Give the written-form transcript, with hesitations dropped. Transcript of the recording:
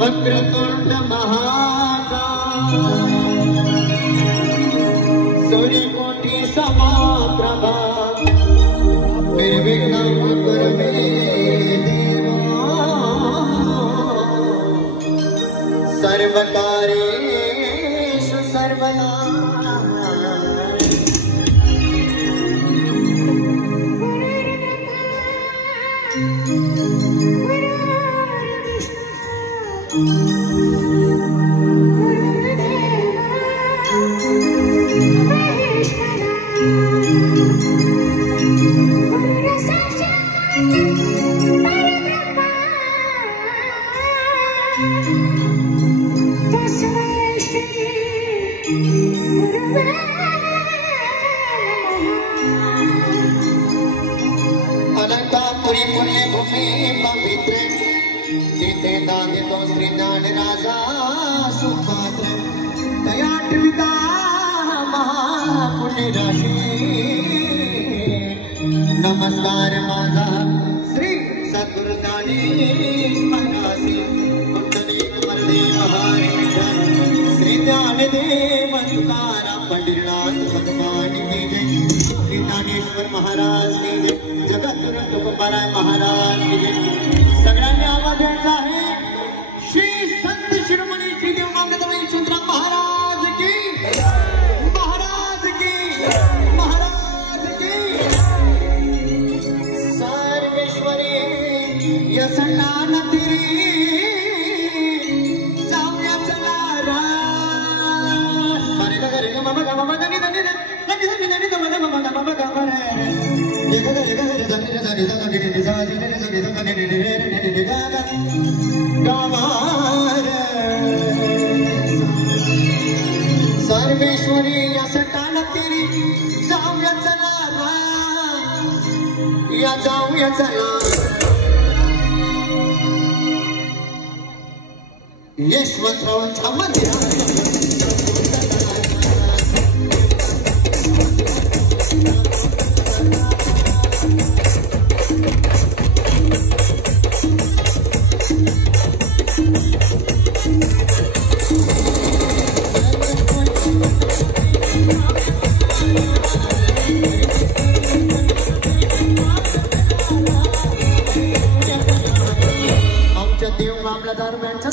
वक्रतुंड महाकाय सूर्यकोटि समप्रभा निर्विघ्नं कुरु मे देवा सर्वकार्येषु सर्वदा नमस्कार माझा श्री सद्गुरु ज्ञानेश महाराज कुंडली मरदे महारी विठ्ठल श्री ज्ञानदेव तुकाराम पंडितनाथ भगवान की जय श्री ज्ञानेश्वर महाराज की जय जगद्गुरु तुकोबाराय महाराज की जय सगळ्यांनी आवाज द्यायचा आहे श्री संत शिरोमणी श्री देव मांगदवाई सुंदराम महाराज की सटाना तेरी जाऊया चला रा सारे गरे ममा गमा गनी दनी दनी दनी दनी दनी ममा गमा गमा रे जग जग जग दनी दनी दनी दनी सा दनी दनी दनी दनी दनी गमा गमा रे सर्वेश्वरी या सटाना तेरी जाऊया चला रा या जाऊया चला यशवंतरावांच्या मंदिरात आमच्या देव मामला दरम्यानच्या